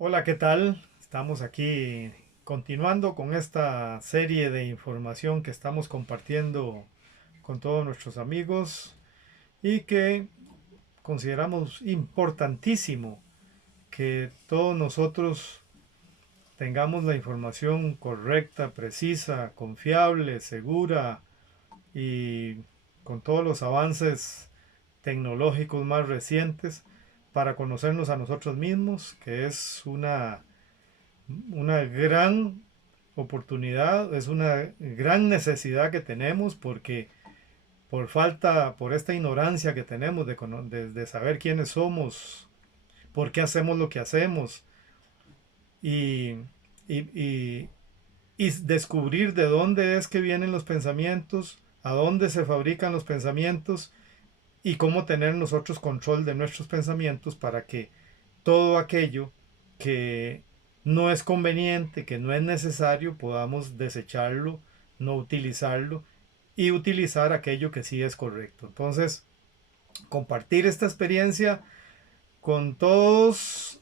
Hola, ¿qué tal? Estamos aquí continuando con esta serie de información que estamos compartiendo con todos nuestros amigos y que consideramos importantísimo que todos nosotros tengamos la información correcta, precisa, confiable, segura y con todos los avances tecnológicos más recientes para conocernos a nosotros mismos, que es una gran oportunidad, es una gran necesidad que tenemos porque por esta ignorancia que tenemos de saber quiénes somos, por qué hacemos lo que hacemos y, y, y, y descubrir de dónde es que vienen los pensamientos, a dónde se fabrican los pensamientos y cómo tener nosotros control de nuestros pensamientos para que todo aquello que no es conveniente, que no es necesario, podamos desecharlo, no utilizarlo y utilizar aquello que sí es correcto. Entonces, compartir esta experiencia con todos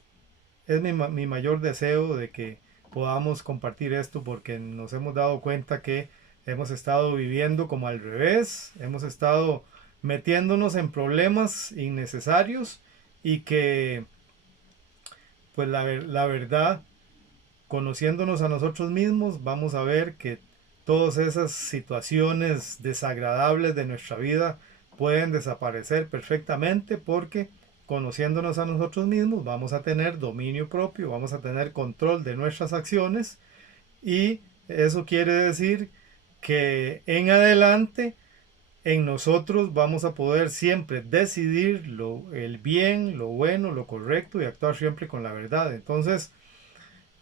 es mi mayor deseo de que podamos compartir esto porque nos hemos dado cuenta que hemos estado viviendo como al revés, hemos estado metiéndonos en problemas innecesarios y que pues la verdad, conociéndonos a nosotros mismos, vamos a ver que todas esas situaciones desagradables de nuestra vida pueden desaparecer perfectamente porque conociéndonos a nosotros mismos vamos a tener dominio propio, vamos a tener control de nuestras acciones y eso quiere decir que en adelante en nosotros vamos a poder siempre decidir el bien, lo bueno, lo correcto y actuar siempre con la verdad. Entonces,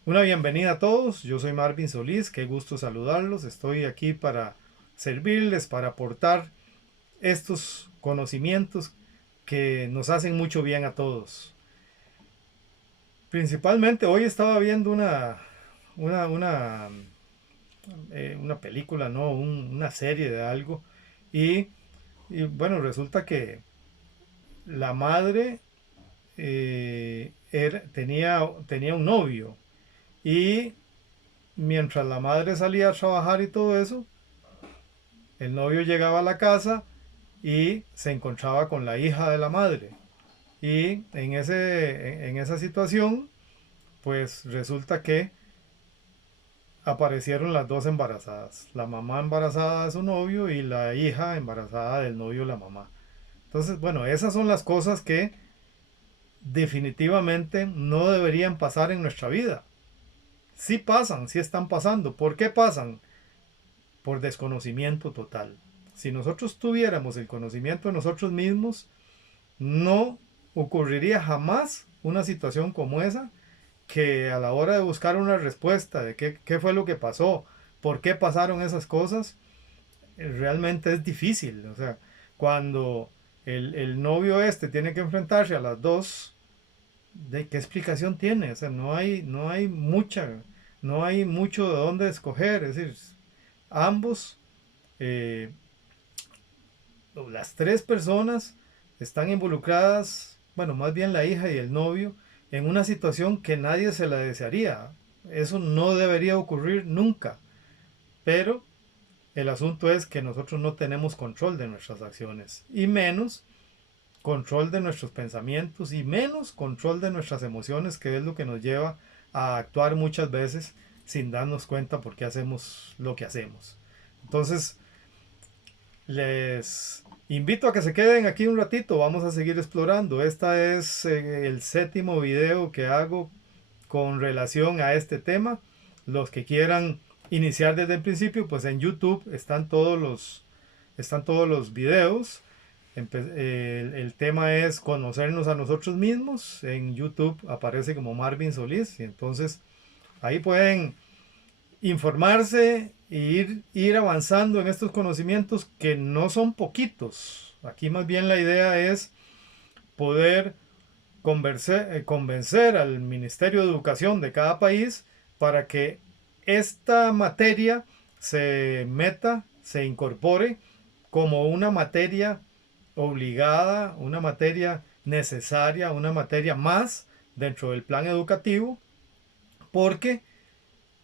una bienvenida a todos. Yo soy Marvin Solís. Qué gusto saludarlos. Estoy aquí para servirles, para aportar estos conocimientos que nos hacen mucho bien a todos. Principalmente hoy estaba viendo una, una, una película, ¿no? Una serie de algo. Y, y bueno, resulta que la madre tenía un novio. Y mientras la madre salía a trabajar y todo eso, el novio llegaba a la casa y se encontraba con la hija de la madre. Y en esa situación, pues resulta que aparecieron las dos embarazadas. La mamá embarazada de su novio y la hija embarazada del novio de la mamá. Entonces, bueno, esas son las cosas que definitivamente no deberían pasar en nuestra vida. Sí pasan, sí están pasando. ¿Por qué pasan? Por desconocimiento total. Si nosotros tuviéramos el conocimiento de nosotros mismos, no ocurriría jamás una situación como esa, que a la hora de buscar una respuesta de qué fue lo que pasó, por qué pasaron esas cosas, realmente es difícil. O sea, cuando el novio este tiene que enfrentarse a las dos, ¿de qué explicación tiene? O sea, no hay no hay mucho de dónde escoger. Es decir, ambos eh, las tres personas están involucradas, bueno, más bien la hija y el novio, en una situación que nadie se la desearía. Eso no debería ocurrir nunca. Pero el asunto es que nosotros no tenemos control de nuestras acciones y menos control de nuestros pensamientos y menos control de nuestras emociones, que es lo que nos lleva a actuar muchas veces sin darnos cuenta por qué hacemos lo que hacemos. Entonces, les invito a que se queden aquí un ratito, vamos a seguir explorando. Este es el séptimo video que hago con relación a este tema. Los que quieran iniciar desde el principio, pues en YouTube están todos los videos. El tema es conocernos a nosotros mismos. En YouTube aparece como Marvin Solís y entonces ahí pueden informarse e ir avanzando en estos conocimientos que no son poquitos. Aquí más bien la idea es poder convencer al Ministerio de Educación de cada país para que esta materia se incorpore como una materia obligada, una materia necesaria, una materia más dentro del plan educativo porque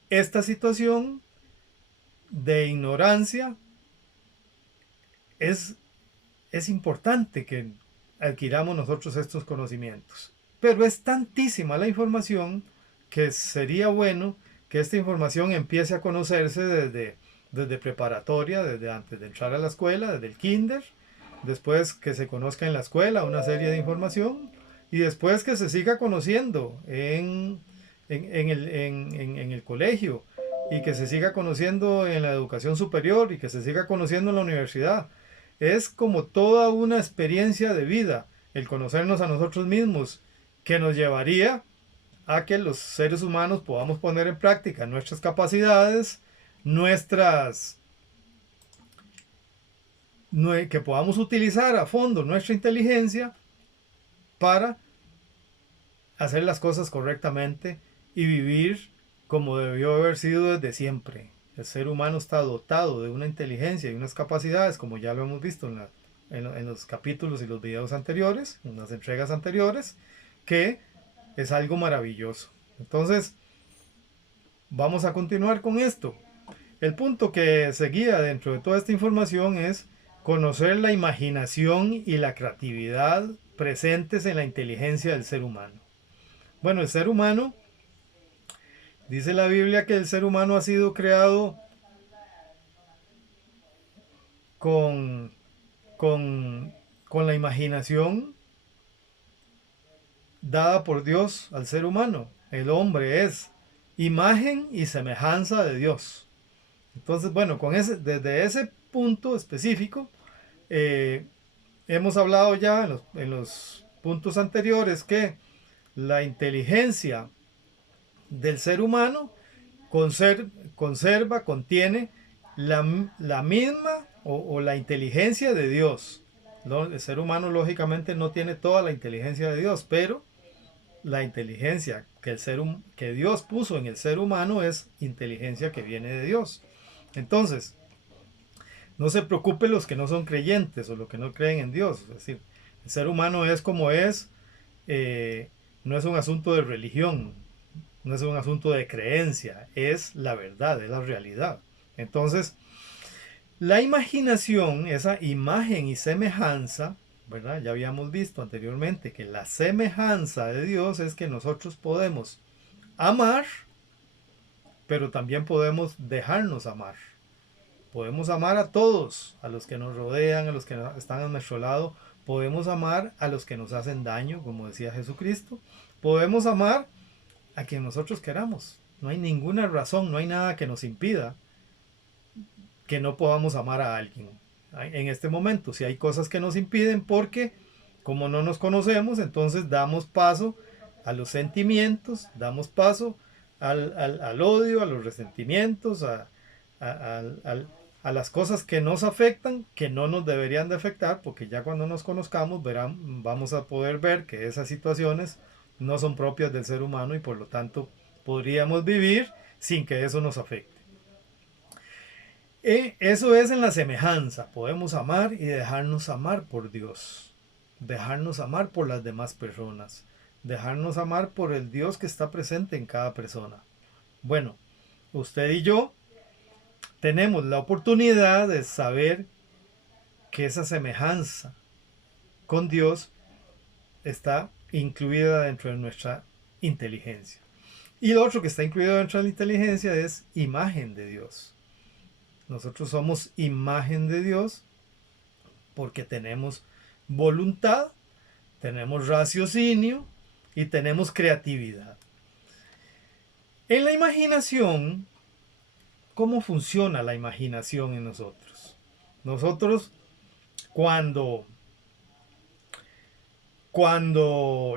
esta situación de ignorancia es importante que adquiramos nosotros estos conocimientos. Pero es tantísima la información que sería bueno que esta información empiece a conocerse desde preparatoria, desde antes de entrar a la escuela, desde el kinder, después que se conozca en la escuela una serie de información y después que se siga conociendo en el colegio y que se siga conociendo en la educación superior y que se siga conociendo en la universidad. Es como toda una experiencia de vida el conocernos a nosotros mismos que nos llevaría a que los seres humanos podamos poner en práctica nuestras capacidades, que podamos utilizar a fondo nuestra inteligencia para hacer las cosas correctamente y vivir como debió haber sido desde siempre. El ser humano está dotado de una inteligencia y unas capacidades, como ya lo hemos visto en los capítulos y los videos anteriores, en las entregas anteriores, que es algo maravilloso. Entonces, vamos a continuar con esto. El punto que seguía dentro de toda esta información es conocer la imaginación y la creatividad presentes en la inteligencia del ser humano. Bueno, el ser humano, dice la Biblia que el ser humano ha sido creado con, con la imaginación dada por Dios al ser humano. El hombre es imagen y semejanza de Dios. Entonces, bueno, desde ese punto específico, hemos hablado ya en los puntos anteriores que la inteligencia del ser humano contiene la misma o la inteligencia de Dios. El ser humano lógicamente no tiene toda la inteligencia de Dios, pero la inteligencia que Dios puso en el ser humano es inteligencia que viene de Dios. Entonces, no se preocupen los que no son creyentes o los que no creen en Dios. Es decir, el ser humano es como es, no es un asunto de religión, no es un asunto de creencia, es la verdad, es la realidad. Entonces, la imaginación, esa imagen y semejanza, ¿verdad? Ya habíamos visto anteriormente que la semejanza de Dios es que nosotros podemos amar, pero también podemos dejarnos amar. Podemos amar a todos, a los que nos rodean, a los que están a nuestro lado. Podemos amar a los que nos hacen daño, como decía Jesucristo. Podemos amar a quien nosotros queramos. No hay ninguna razón, no hay nada que nos impida que no podamos amar a alguien. En este momento, si hay cosas que nos impiden porque como no nos conocemos, entonces damos paso a los sentimientos, damos paso al odio, a los resentimientos, a las cosas que nos afectan, que no nos deberían de afectar, porque ya cuando nos conozcamos vamos a poder ver que esas situaciones no son propias del ser humano y por lo tanto podríamos vivir sin que eso nos afecte. Eso es en la semejanza. Podemos amar y dejarnos amar por Dios. Dejarnos amar por las demás personas. Dejarnos amar por el Dios que está presente en cada persona. Bueno, usted y yo tenemos la oportunidad de saber que esa semejanza con Dios está incluida dentro de nuestra inteligencia. Y lo otro que está incluido dentro de la inteligencia es imagen de Dios. Nosotros somos imagen de Dios porque tenemos voluntad, tenemos raciocinio y tenemos creatividad. En la imaginación, ¿cómo funciona la imaginación en nosotros? Nosotros cuando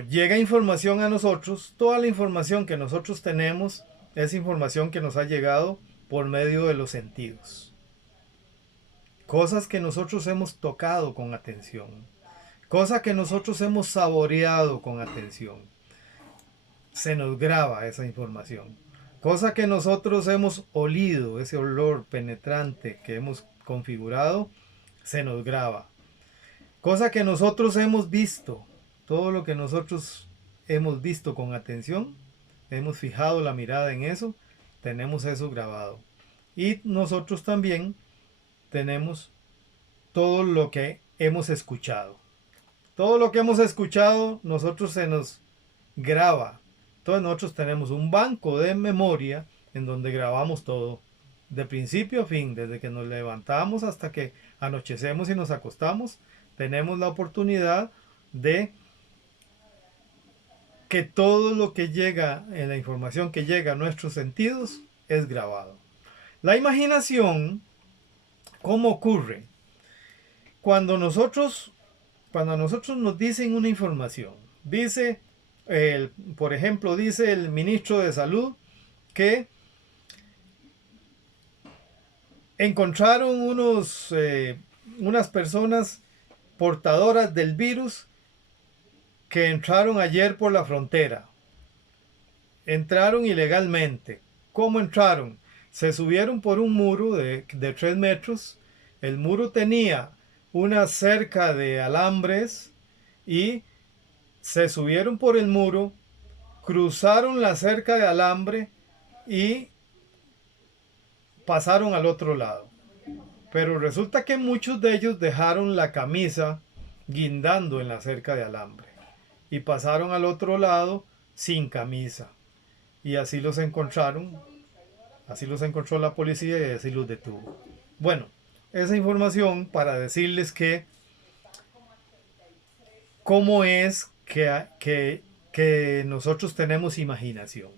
llega información a nosotros, toda la información que nosotros tenemos es información que nos ha llegado por medio de los sentidos. Cosas que nosotros hemos tocado con atención. Cosas que nosotros hemos saboreado con atención. Se nos graba esa información. Cosas que nosotros hemos olido, ese olor penetrante que hemos configurado, se nos graba. Cosa que nosotros hemos visto, todo lo que nosotros hemos visto con atención, hemos fijado la mirada en eso, tenemos eso grabado. Y nosotros también tenemos todo lo que hemos escuchado. Todo lo que hemos escuchado, nosotros se nos graba. Entonces nosotros tenemos un banco de memoria en donde grabamos todo, de principio a fin, desde que nos levantamos hasta que anochecemos y nos acostamos, tenemos la oportunidad de que todo lo que llega, en la información que llega a nuestros sentidos, es grabado. La imaginación, ¿cómo ocurre? Cuando nosotros nos dicen una información, dice, por ejemplo, dice el ministro de Salud que encontraron unas personas portadoras del virus que entraron ayer por la frontera. Entraron ilegalmente. ¿Cómo entraron? Se subieron por un muro de 3 metros. El muro tenía una cerca de alambres y se subieron por el muro, cruzaron la cerca de alambre y pasaron al otro lado. Pero resulta que muchos de ellos dejaron la camisa guindando en la cerca de alambre y pasaron al otro lado sin camisa. Y así los encontraron, así los encontró la policía y así los detuvo. Bueno, esa información para decirles que cómo es que nosotros tenemos imaginación.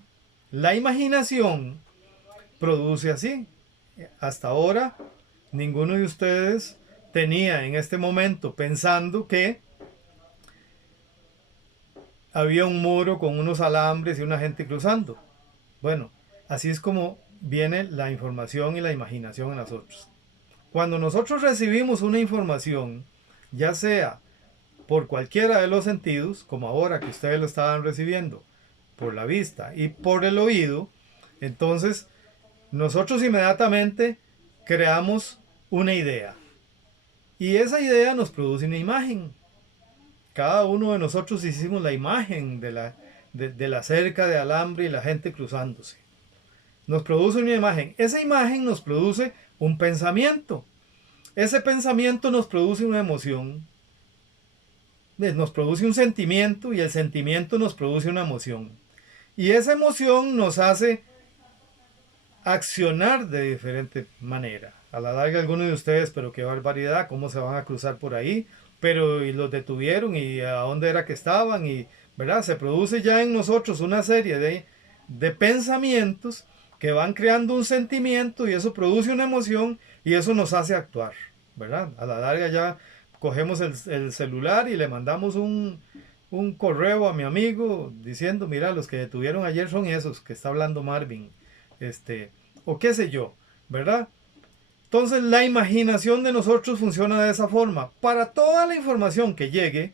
La imaginación produce así. Hasta ahora, ninguno de ustedes tenía en este momento pensando que había un muro con unos alambres y una gente cruzando. Bueno, así es como viene la información y la imaginación en nosotros. Cuando nosotros recibimos una información, ya sea por cualquiera de los sentidos, como ahora que ustedes lo estaban recibiendo, por la vista y por el oído, entonces nosotros inmediatamente creamos una idea. Y esa idea nos produce una imagen. Cada uno de nosotros hicimos la imagen de la cerca de alambre y la gente cruzándose. Nos produce una imagen. Esa imagen nos produce un pensamiento. Ese pensamiento nos produce una emoción. Nos produce un sentimiento y el sentimiento nos produce una emoción. Y esa emoción nos hace accionar de diferente manera. A la larga algunos de ustedes, pero qué barbaridad, cómo se van a cruzar por ahí, pero y los detuvieron y a dónde era que estaban y, ¿verdad? Se produce ya en nosotros una serie de pensamientos que van creando un sentimiento y eso produce una emoción y eso nos hace actuar, ¿verdad? A la larga ya cogemos el celular y le mandamos un correo a mi amigo diciendo, mira, los que detuvieron ayer son esos que está hablando Marvin, o qué sé yo, ¿verdad? Entonces la imaginación de nosotros funciona de esa forma. Para toda la información que llegue,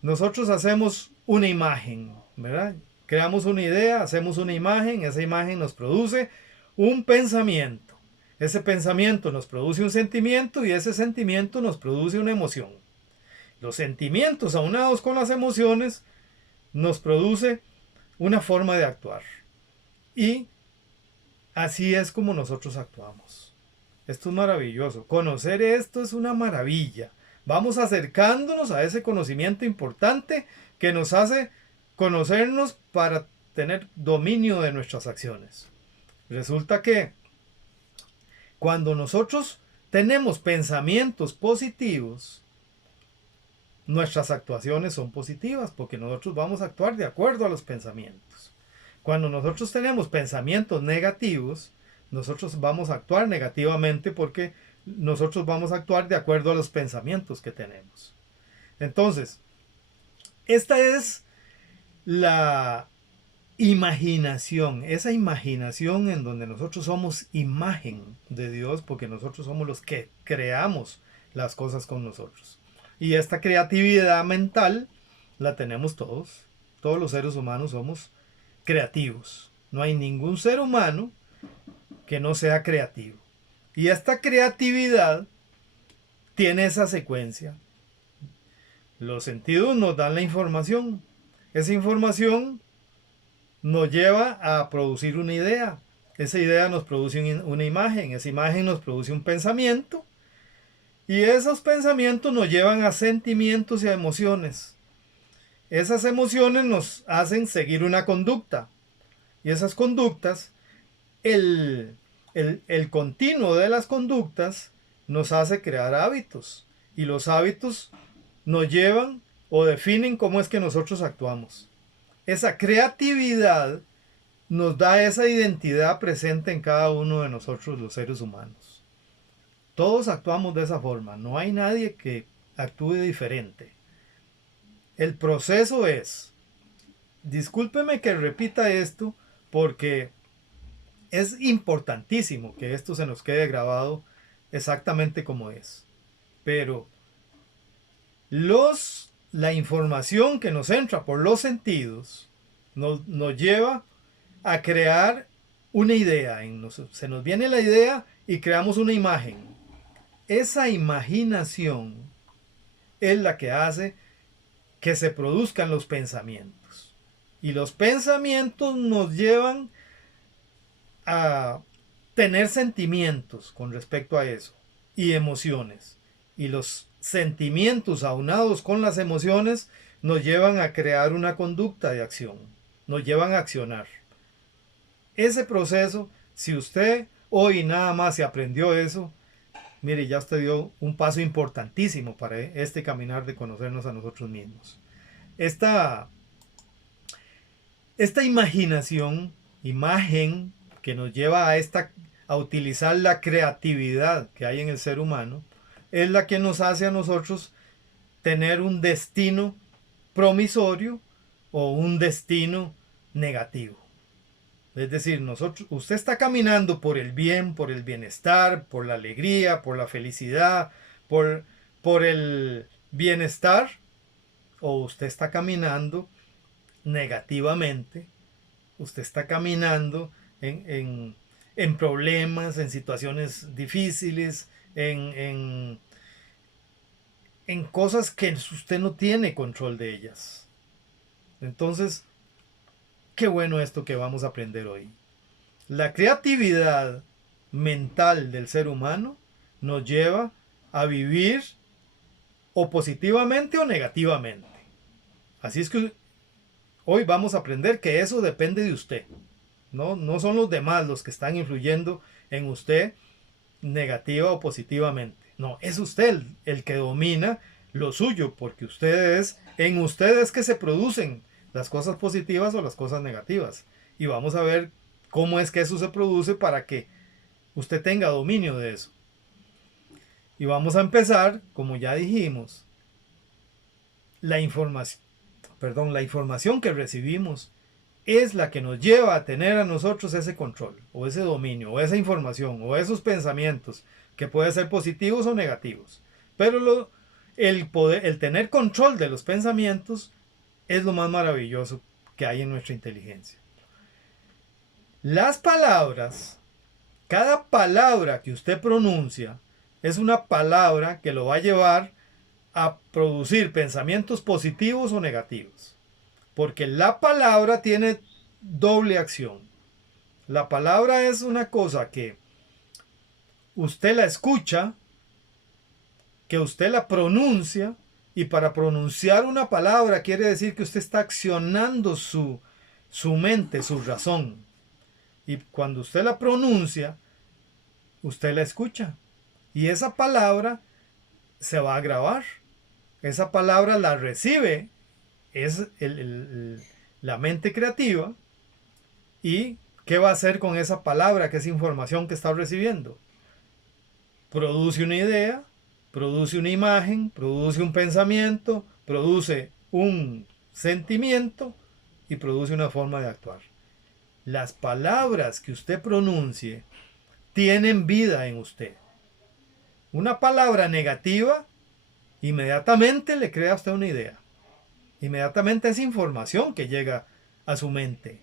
nosotros hacemos una imagen, ¿verdad? Creamos una idea, hacemos una imagen, esa imagen nos produce un pensamiento. Ese pensamiento nos produce un sentimiento y ese sentimiento nos produce una emoción. Los sentimientos aunados con las emociones nos produce una forma de actuar. Y así es como nosotros actuamos. Esto es maravilloso. Conocer esto es una maravilla. Vamos acercándonos a ese conocimiento importante que nos hace conocernos para tener dominio de nuestras acciones. Resulta que cuando nosotros tenemos pensamientos positivos, nuestras actuaciones son positivas porque nosotros vamos a actuar de acuerdo a los pensamientos. Cuando nosotros tenemos pensamientos negativos, nosotros vamos a actuar negativamente porque nosotros vamos a actuar de acuerdo a los pensamientos que tenemos. Entonces, esta es la imaginación, esa imaginación en donde nosotros somos imagen de Dios porque nosotros somos los que creamos las cosas con nosotros. Y esta creatividad mental la tenemos todos. Todos los seres humanos somos creativos. No hay ningún ser humano que no sea creativo. Y esta creatividad tiene esa secuencia. Los sentidos nos dan la información. Esa información nos lleva a producir una idea. Esa idea nos produce una imagen, esa imagen nos produce un pensamiento y esos pensamientos nos llevan a sentimientos y a emociones. Esas emociones nos hacen seguir una conducta y esas conductas, el continuo de las conductas nos hace crear hábitos y los hábitos nos llevan o definen cómo es que nosotros actuamos. Esa creatividad nos da esa identidad presente en cada uno de nosotros los seres humanos. Todos actuamos de esa forma, no hay nadie que actúe diferente. El proceso es, discúlpeme que repita esto porque es importantísimo que esto se nos quede grabado exactamente como es. Pero la información que nos entra por los sentidos nos lleva a crear una idea. Se nos viene la idea y creamos una imagen. Esa imaginación es la que hace que se produzcan los pensamientos. Y los pensamientos nos llevan a tener sentimientos con respecto a eso y emociones. Y los sentimientos aunados con las emociones nos llevan a crear una conducta de acción, nos llevan a accionar. Ese proceso, si usted hoy nada más se aprendió eso, mire, ya usted dio un paso importantísimo para este caminar de conocernos a nosotros mismos. Esta imaginación, imagen que nos lleva a utilizar la creatividad que hay en el ser humano, es la que nos hace a nosotros tener un destino promisorio o un destino negativo. Es decir, usted está caminando por el bien, por el bienestar, por la alegría, por la felicidad, por el bienestar, o usted está caminando negativamente, usted está caminando en problemas, en situaciones difíciles, en cosas que usted no tiene control de ellas. Entonces, qué bueno esto que vamos a aprender hoy. La creatividad mental del ser humano nos lleva a vivir o positivamente o negativamente. Así es que hoy vamos a aprender que eso depende de usted. No son los demás los que están influyendo en usted negativa o positivamente. No, es usted el que domina lo suyo, porque en ustedes que se producen las cosas positivas o las cosas negativas. Y vamos a ver cómo es que eso se produce para que usted tenga dominio de eso. Y vamos a empezar, como ya dijimos, la información que recibimos es la que nos lleva a tener a nosotros ese control, o ese dominio, o esa información, o esos pensamientos, que pueden ser positivos o negativos. Pero el tener control de los pensamientos es lo más maravilloso que hay en nuestra inteligencia. Las palabras, cada palabra que usted pronuncia, es una palabra que lo va a llevar a producir pensamientos positivos o negativos. Porque la palabra tiene doble acción. La palabra es una cosa que usted la escucha, que usted la pronuncia, y para pronunciar una palabra quiere decir que usted está accionando su mente, su razón. Y cuando usted la pronuncia, usted la escucha. Y esa palabra se va a grabar. Esa palabra la recibe es la mente creativa. ¿Y qué va a hacer con esa palabra, que es información que está recibiendo? Produce una idea, produce una imagen, produce un pensamiento, produce un sentimiento y produce una forma de actuar. Las palabras que usted pronuncie tienen vida en usted. Una palabra negativa inmediatamente le crea a usted una idea. Inmediatamente es información que llega a su mente.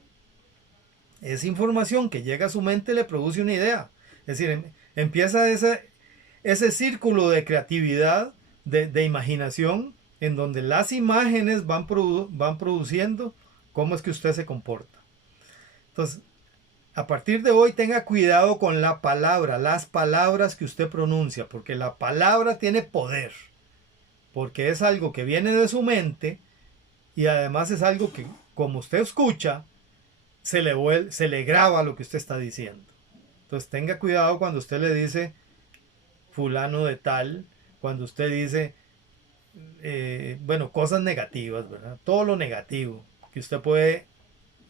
Esa información que llega a su mente le produce una idea. Es decir, empieza ese círculo de creatividad, de imaginación, en donde las imágenes van produciendo cómo es que usted se comporta. Entonces, a partir de hoy tenga cuidado con la palabra, las palabras que usted pronuncia, porque la palabra tiene poder, porque es algo que viene de su mente y además es algo que, como usted escucha, se le graba lo que usted está diciendo. Entonces tenga cuidado cuando usted le dice fulano de tal, cuando usted dice, bueno, cosas negativas, ¿verdad? Todo lo negativo, que usted puede,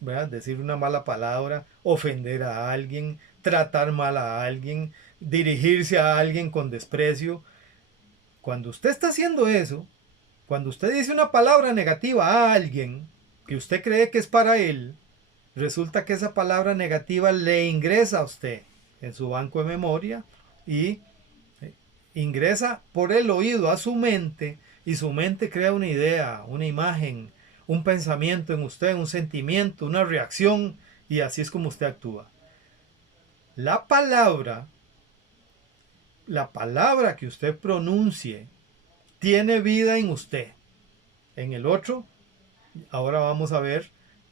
¿verdad?, decir una mala palabra, ofender a alguien, tratar mal a alguien, dirigirse a alguien con desprecio. Cuando usted está haciendo eso, cuando usted dice una palabra negativa a alguien que usted cree que es para él, resulta que esa palabra negativa le ingresa a usted en su banco de memoria y ingresa por el oído a su mente y su mente crea una idea, una imagen, un pensamiento en usted, un sentimiento, una reacción y así es como usted actúa. La palabra, la palabra que usted pronuncie tiene vida en usted. En el otro, ahora vamos a ver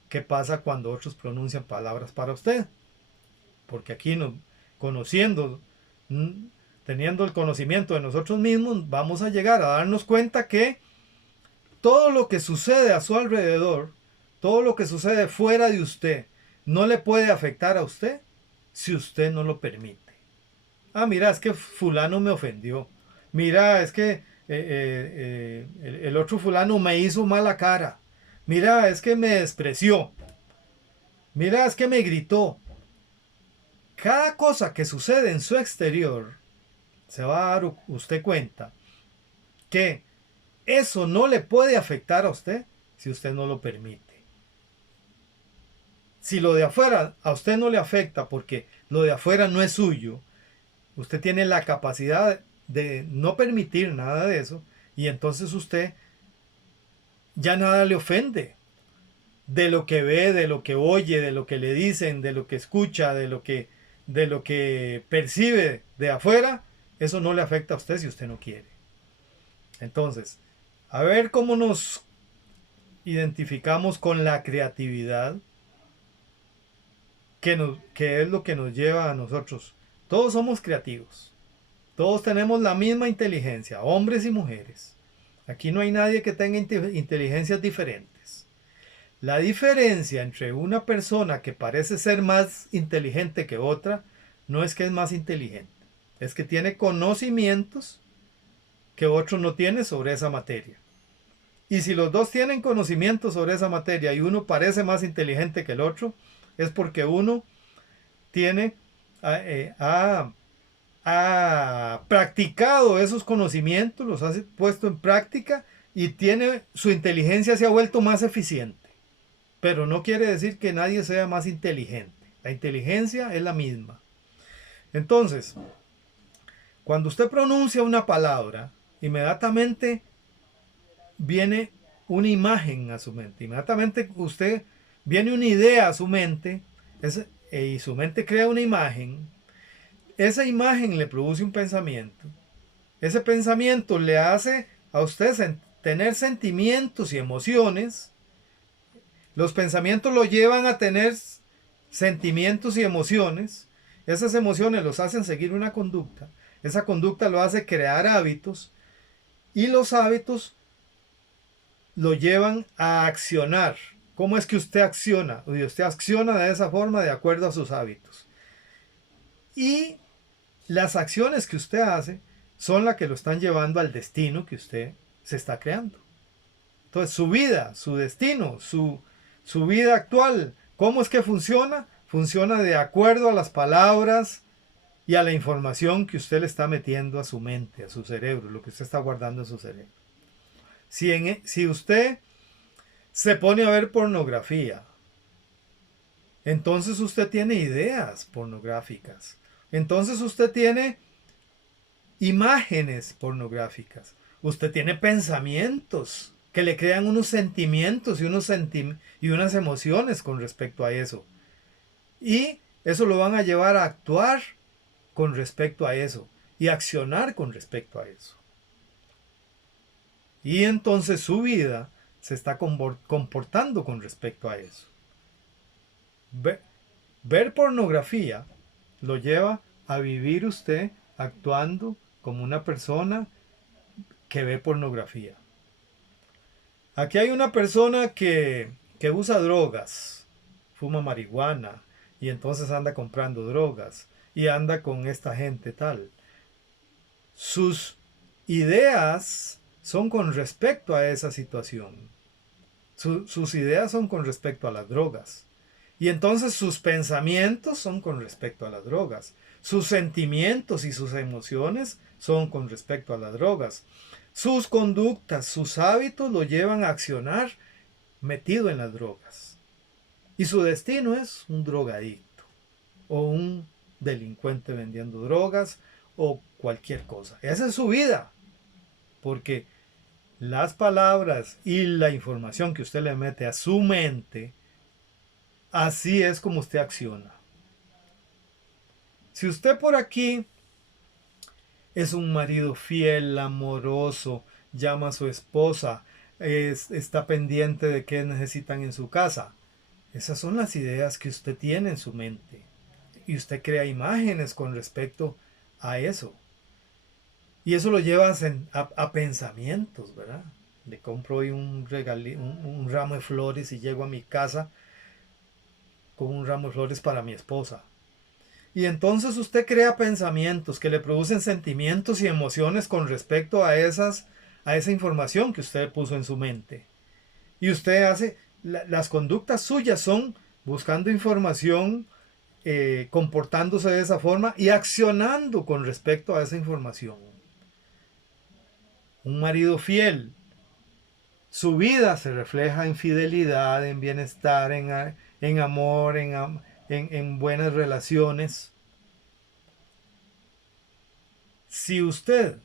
qué pasa cuando otros pronuncian palabras para usted. Porque aquí, conociendo, teniendo el conocimiento de nosotros mismos, vamos a llegar a darnos cuenta que todo lo que sucede a su alrededor, todo lo que sucede fuera de usted, no le puede afectar a usted si usted no lo permite. Ah, mira, es que fulano me ofendió. Mira, es que el otro fulano me hizo mala cara. Mira, es que me despreció. Mira, es que me gritó. Cada cosa que sucede en su exterior, se va a dar usted cuenta que eso no le puede afectar a usted si usted no lo permite. Si lo de afuera a usted no le afecta porque lo de afuera no es suyo, usted tiene la capacidad de no permitir nada de eso y entonces usted ya nada le ofende. De lo que ve, de lo que oye, de lo que le dicen, de lo que escucha, de lo que percibe de afuera, eso no le afecta a usted si usted no quiere. Entonces, a ver cómo nos identificamos con la creatividad, que es lo que nos lleva a nosotros. Todos somos creativos. Todos tenemos la misma inteligencia, hombres y mujeres. Aquí no hay nadie que tenga inteligencias diferentes. La diferencia entre una persona que parece ser más inteligente que otra no es que es más inteligente, es que tiene conocimientos que otro no tiene sobre esa materia. Y si los dos tienen conocimiento sobre esa materia y uno parece más inteligente que el otro, es porque uno tiene, ha practicado esos conocimientos, los ha puesto en práctica y tiene, su inteligencia se ha vuelto más eficiente. Pero no quiere decir que nadie sea más inteligente. La inteligencia es la misma. Entonces, cuando usted pronuncia una palabra, inmediatamente viene una imagen a su mente. Inmediatamente usted viene una idea a su mente y su mente crea una imagen. Esa imagen le produce un pensamiento. Ese pensamiento le hace a usted tener sentimientos y emociones. Los pensamientos lo llevan a tener sentimientos y emociones. Esas emociones los hacen seguir una conducta. Esa conducta lo hace crear hábitos. Y los hábitos lo llevan a accionar. ¿Cómo es que usted acciona? Usted acciona de esa forma de acuerdo a sus hábitos. Y las acciones que usted hace son las que lo están llevando al destino que usted se está creando. Entonces su vida, su destino, su vida actual, ¿cómo es que funciona? Funciona de acuerdo a las palabras y a la información que usted le está metiendo a su mente, a su cerebro, lo que usted está guardando en su cerebro. Si usted se pone a ver pornografía, entonces usted tiene ideas pornográficas. Entonces usted tiene imágenes pornográficas. Usted tiene pensamientos que le crean unos sentimientos y unas emociones con respecto a eso. Y eso lo van a llevar a actuar con respecto a eso y accionar con respecto a eso. Y entonces su vida se está comportando con respecto a eso. Ver pornografía lo lleva a vivir usted actuando como una persona que ve pornografía. Aquí hay una persona que usa drogas, fuma marihuana y entonces anda comprando drogas y anda con esta gente tal. Sus ideas son con respecto a esa situación. Sus ideas son con respecto a las drogas. Y entonces sus pensamientos son con respecto a las drogas. Sus sentimientos y sus emociones son con respecto a las drogas. Sus conductas, sus hábitos lo llevan a accionar metido en las drogas. Y su destino es un drogadicto o un delincuente vendiendo drogas o cualquier cosa. Esa es su vida. Porque las palabras y la información que usted le mete a su mente, así es como usted acciona. Si usted por aquí es un marido fiel, amoroso, llama a su esposa, está pendiente de qué necesitan en su casa, esas son las ideas que usted tiene en su mente. Y usted crea imágenes con respecto a eso. Y eso lo lleva a pensamientos, ¿verdad? Le compro hoy un ramo de flores y llego a mi casa con un ramo de flores para mi esposa. Y entonces usted crea pensamientos que le producen sentimientos y emociones con respecto a esa información que usted puso en su mente. Y usted hace, las conductas suyas son buscando información, comportándose de esa forma y accionando con respecto a esa información. Un marido fiel, su vida se refleja en fidelidad, en bienestar, en amor, en buenas relaciones. Si usted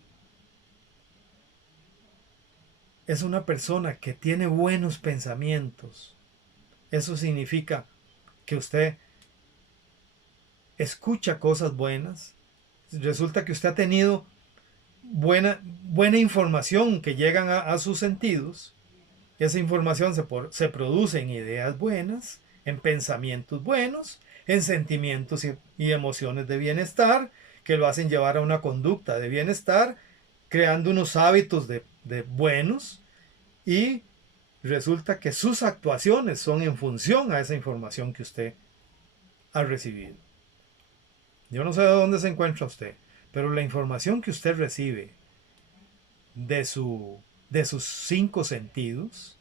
es una persona que tiene buenos pensamientos, eso significa que usted escucha cosas buenas. Resulta que usted ha tenido buena información que llegan a sus sentidos. Esa información se produce en ideas buenas, en pensamientos buenos, en sentimientos y emociones de bienestar que lo hacen llevar a una conducta de bienestar, creando unos hábitos de buenos, y resulta que sus actuaciones son en función a esa información que usted ha recibido. Yo no sé de dónde se encuentra usted, pero la información que usted recibe de sus 5 sentidos,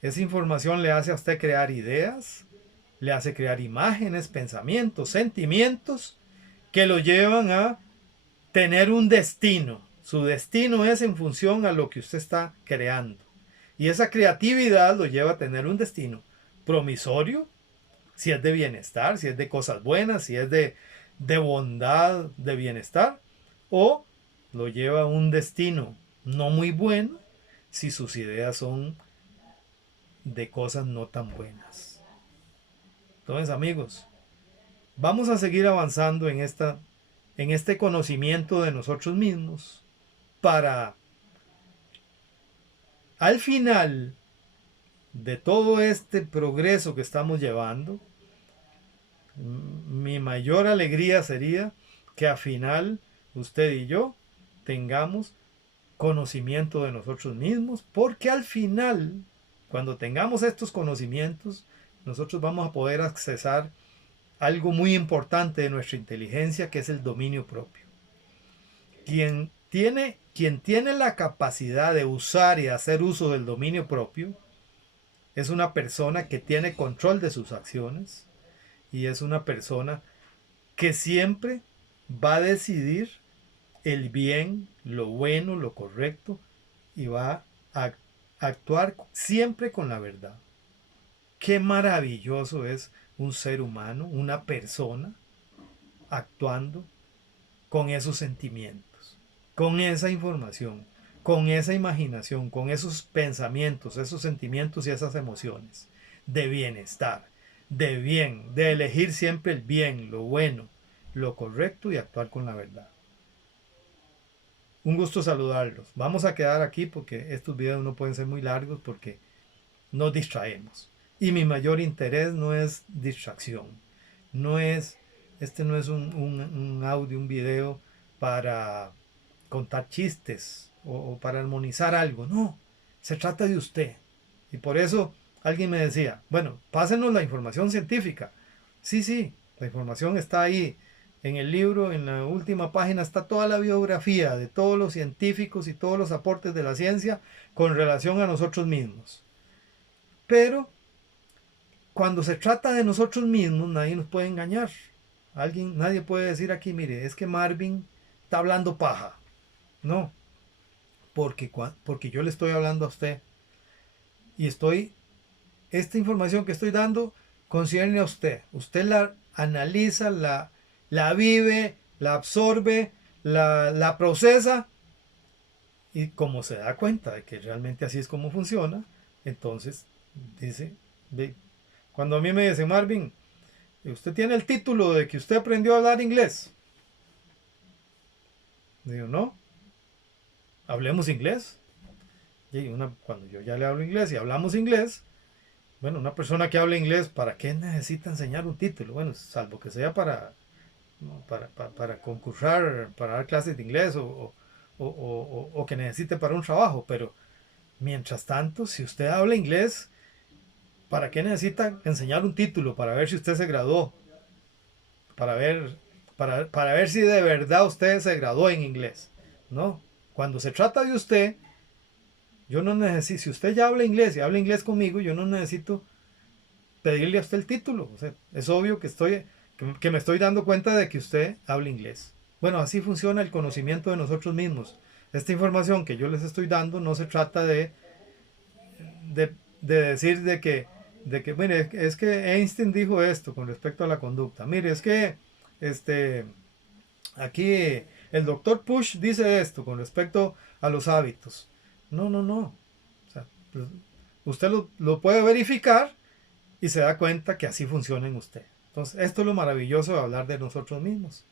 esa información le hace a usted crear ideas, le hace crear imágenes, pensamientos, sentimientos que lo llevan a tener un destino. Su destino es en función a lo que usted está creando. Y esa creatividad lo lleva a tener un destino promisorio, si es de bienestar, si es de cosas buenas, si es de bondad, de bienestar, o lo lleva a un destino no muy bueno si sus ideas son de cosas no tan buenas. Entonces, amigos, vamos a seguir avanzando en este conocimiento de nosotros mismos para al final de todo este progreso que estamos llevando, mi mayor alegría sería que al final usted y yo tengamos conocimiento de nosotros mismos, porque al final, cuando tengamos estos conocimientos, nosotros vamos a poder accesar algo muy importante de nuestra inteligencia, que es el dominio propio. Quien tiene la capacidad de usar y hacer uso del dominio propio es una persona que tiene control de sus acciones y es una persona que siempre va a decidir el bien, lo bueno, lo correcto, y va a actuar siempre con la verdad. Qué maravilloso es un ser humano, una persona, actuando con esos sentimientos, con esa información, con esa imaginación, con esos pensamientos, esos sentimientos y esas emociones de bienestar, de bien, de elegir siempre el bien, lo bueno, lo correcto y actuar con la verdad. Un gusto saludarlos. Vamos a quedar aquí porque estos videos no pueden ser muy largos porque nos distraemos. Y mi mayor interés no es distracción. No es, este no es un audio, un video para contar chistes o para armonizar algo. No, se trata de usted. Y por eso alguien me decía, bueno, pásenos la información científica. Sí, sí, la información está ahí. En el libro, en la última página, está toda la biografía de todos los científicos y todos los aportes de la ciencia con relación a nosotros mismos. Pero cuando se trata de nosotros mismos, nadie nos puede engañar. Nadie puede decir aquí, mire, es que Marvin está hablando paja. No, porque yo le estoy hablando a usted y esta información que estoy dando concierne a usted. Usted la analiza, la vive, la absorbe, la procesa y como se da cuenta de que realmente así es como funciona, entonces dice, cuando a mí me dice Marvin, usted tiene el título de que usted aprendió a hablar inglés. Digo, no, hablemos inglés. Y cuando yo ya le hablo inglés y hablamos inglés, bueno, una persona que habla inglés, ¿para qué necesita enseñar un título? Bueno, salvo que sea para concursar, para dar clases de inglés o que necesite para un trabajo. Pero mientras tanto, si usted habla inglés, ¿para qué necesita enseñar un título? Para ver si usted se graduó. Para ver, para ver si de verdad usted se graduó en inglés. No. Cuando se trata de usted, yo no necesito, si usted ya habla inglés y habla inglés conmigo, yo no necesito pedirle a usted el título. O sea, es obvio que me estoy dando cuenta de que usted habla inglés. Bueno, así funciona el conocimiento de nosotros mismos. Esta información que yo les estoy dando no se trata de decir mire, es que Einstein dijo esto con respecto a la conducta. Mire, es que este, aquí el doctor Push dice esto con respecto a los hábitos. No, no, no. O sea, pues, usted lo puede verificar y se da cuenta que así funciona en usted. Entonces, esto es lo maravilloso de hablar de nosotros mismos.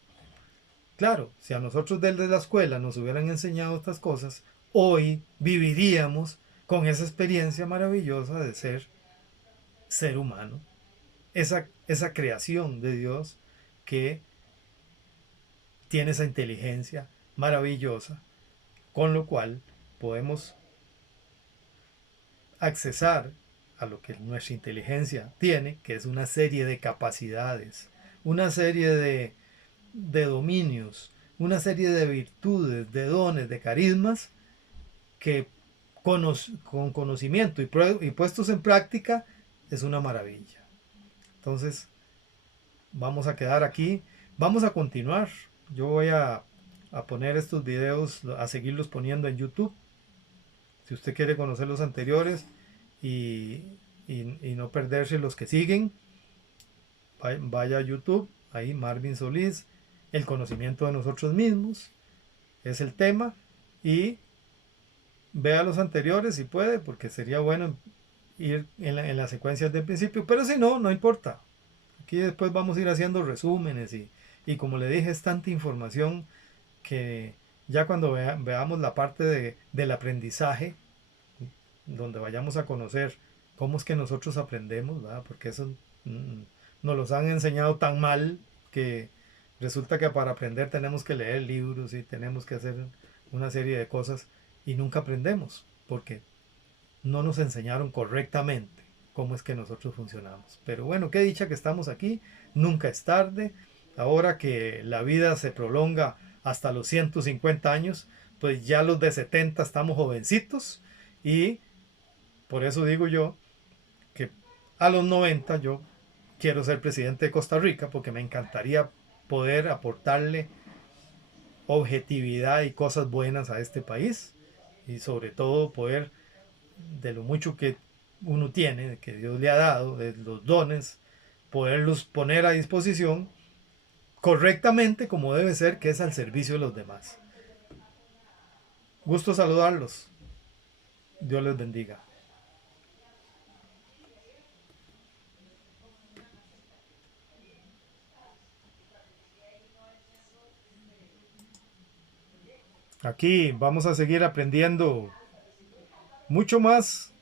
Claro, si a nosotros desde la escuela nos hubieran enseñado estas cosas, hoy viviríamos con esa experiencia maravillosa de ser humano. Esa creación de Dios que tiene esa inteligencia maravillosa, con lo cual podemos accesar a lo que nuestra inteligencia tiene, que es una serie de capacidades, una serie de dominios, una serie de virtudes, de dones, de carismas, que con conocimiento y puestos en práctica es una maravilla. Entonces, vamos a quedar aquí, vamos a continuar. Yo voy a poner estos videos, a seguirlos poniendo en YouTube. Si usted quiere conocer los anteriores y, y no perderse los que siguen, vaya a YouTube, ahí Marvin Solís, el conocimiento de nosotros mismos es el tema, y vea los anteriores si puede, porque sería bueno ir en las secuencias del principio, pero si no, no importa. Aquí después vamos a ir haciendo resúmenes y como le dije, es tanta información que ya cuando veamos la parte del aprendizaje, donde vayamos a conocer cómo es que nosotros aprendemos, ¿verdad? Porque eso nos los han enseñado tan mal que resulta que para aprender tenemos que leer libros y tenemos que hacer una serie de cosas y nunca aprendemos porque no nos enseñaron correctamente cómo es que nosotros funcionamos. Pero bueno, qué dicha que estamos aquí, nunca es tarde. Ahora que la vida se prolonga hasta los 150 años, pues ya los de 70 estamos jovencitos y por eso digo yo que a los 90 yo quiero ser presidente de Costa Rica porque me encantaría poder aportarle objetividad y cosas buenas a este país y sobre todo poder, de lo mucho que uno tiene, que Dios le ha dado, de los dones, poderlos poner a disposición correctamente como debe ser, que es al servicio de los demás. Gusto saludarlos. Dios les bendiga. Aquí vamos a seguir aprendiendo mucho más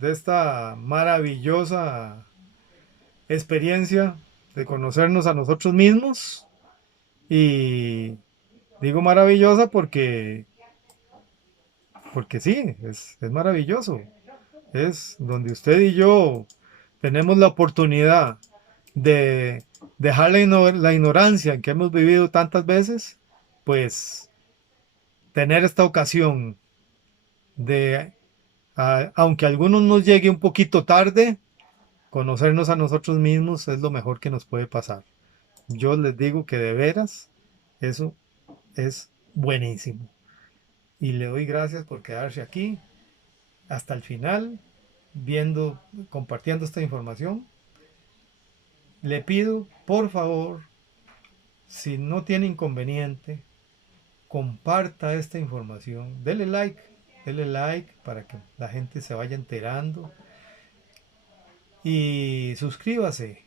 de esta maravillosa experiencia de conocernos a nosotros mismos. Y digo maravillosa porque sí, es maravilloso. Es donde usted y yo tenemos la oportunidad de dejar la ignorancia en que hemos vivido tantas veces, pues tener esta ocasión de, aunque a algunos nos llegue un poquito tarde, conocernos a nosotros mismos es lo mejor que nos puede pasar. Yo les digo que de veras, eso es buenísimo. Y le doy gracias por quedarse aquí hasta el final, viendo, compartiendo esta información. Le pido, por favor, si no tiene inconveniente, comparta esta información. Dele like para que la gente se vaya enterando. Y suscríbase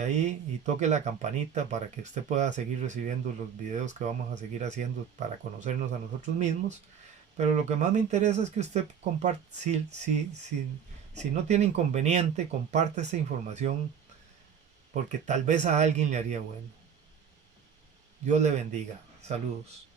ahí y toque la campanita para que usted pueda seguir recibiendo los videos que vamos a seguir haciendo para conocernos a nosotros mismos. Pero lo que más me interesa es que usted comparte, si no tiene inconveniente, comparte esta información porque tal vez a alguien le haría bueno. Dios le bendiga. Saludos.